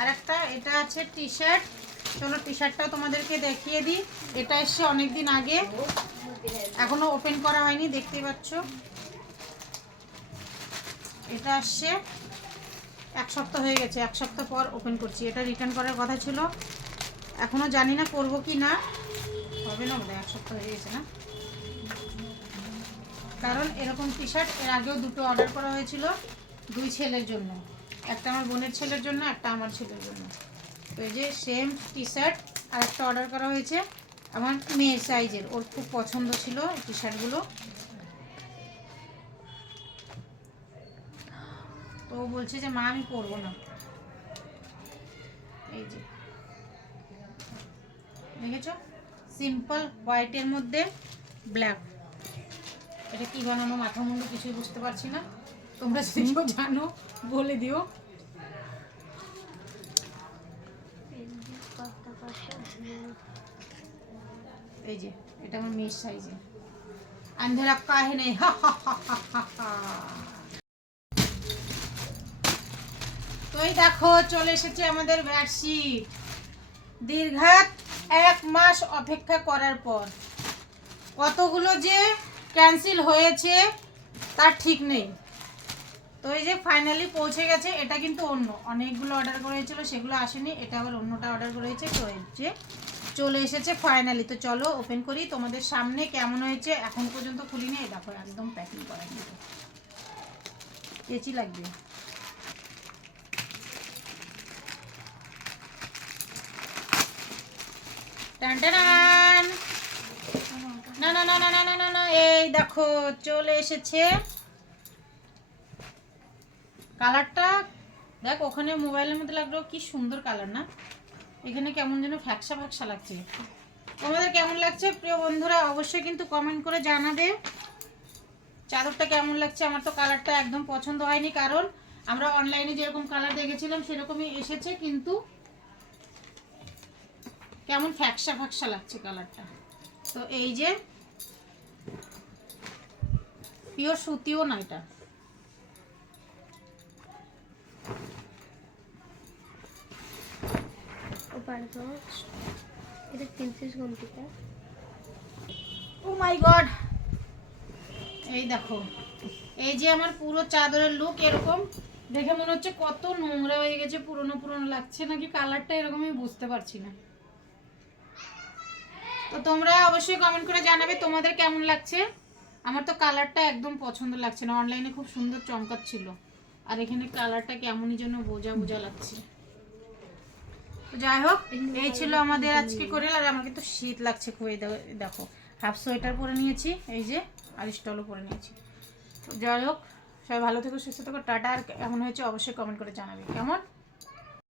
আর একটা, এটা আছে টি শার্ট। চলো টি শার্টটাও তোমাদেরকে দেখিয়ে দিই। এটা এসছে অনেক দিন আগে, এখনো ওপেন করা হয়নি, দেখতেই পাচ্ছ। এটা আসছে 1 সপ্তাহ হয়ে গেছে, 1 সপ্তাহ পর ওপেন করছি। এটা রিটার্ন করার কথা ছিল, এখনো জানি না করবো কি না। হবে না বোধহয়, 1 সপ্তাহ হয়ে গেছে না, কারণ এরকম টি শার্ট এর আগেও 2টো অর্ডার করা হয়েছিল, 2 ছেলের জন্য, একটা আমার বোনের ছেলের জন্য, একটা আমার ছেলের জন্য। তো এই যে সেম টি শার্ট আর একটা অর্ডার করা হয়েছে আমার মেয়ের সাইজের, ওর খুব পছন্দ ছিল টি শার্টগুলো। তো ও বলছে যে মা আমি পরবো না। এই যে দেখেছো, সিম্পল হোয়াইটের মধ্যে ব্ল্যাক। এটা কি বানানো মাথা মুন্ডু কিছুই বুঝতে পারছি না, তোমরা যদি কেউ জানো বলে দিও। এই যে এটা আমার মেয়ের সাইজে। আন্ধেরা কাহে নেই, তো এই দেখো চলে এসেছে আমাদের বেডশিট। দীর্ঘাত 1 মাস অপেক্ষা করার পর কতগুলো যে ক্যান্সেল হয়েছে তার ঠিক নেই। তো এই যে ফাইনালি পৌঁছে গেছে। এটা কিন্তু অন্য অনেকগুলো অর্ডার করা হয়েছিল, সেগুলো আসেনি, এটা আবার অন্যটা অর্ডার করা হয়েছে। তো এই যে চলে এসেছে ফাইনালি। তো চলো ওপেন করি তোমাদের সামনে কেমন হয়েছে। এখন পর্যন্ত খুলিনি, এই দেখো একদম প্যাকিং করা, কিন্তু কেচি লাগবে। টান টান, না না না না না না না না, এই দেখো চলে এসেছে। কালারটা দেখ, ওখানে মোবাইলের মধ্যে লাগলো কি সুন্দর কালার না, এখানে কেমন যেন ফ্যাকসা ফ্যাকসা লাগছে। তোমাদের কেমন লাগছে প্রিয় বন্ধুরা অবশ্যই কিন্তু কমেন্ট করে জানাবে চাদরটা কেমন লাগছে। আমার তো কালারটা একদম পছন্দ হয়নি, কারণ আমরা অনলাইনে যেরকম কালার দেখেছিলাম সেরকমই এসেছে, কিন্তু কেমন ফ্যাকসা ফ্যাকসা লাগছে কালারটা। তো এই যে পিওর সুতিও না, এটা ও মাই গড। এই দেখো, এই যে আমার পুরো চাদরের লুক এরকম। দেখে মনে হচ্ছে কত নোংরা হয়ে গেছে, পুরনো পুরনো লাগছে, নাকি কালারটা এরকমই বুঝতে পারছি না। তো তোমরা অবশ্যই কমেন্ট করে জানাবে তোমাদের কেমন লাগছে। আমার তো কালারটা একদম পছন্দ লাগছে না, অনলাইনে খুব সুন্দর চমকাচ্ছিল, আর এখানে কালারটা কেমনই যেন বোঝা বোঝা লাগছে। তো যাই হোক, এই ছিল আমাদের আজকে করে। আর আমার কিন্তু শীত লাগছে খুব, দেখো হাফ সোয়েটার পরে নিয়েছি, এই যে আর স্টলও পরে নিয়েছি। তো যাই হোক, সবাই ভালো থেকো, সুস্থ থেকো, টাটা। আর কেমন হয়েছে অবশ্যই কমেন্ট করে জানাবে কেমন।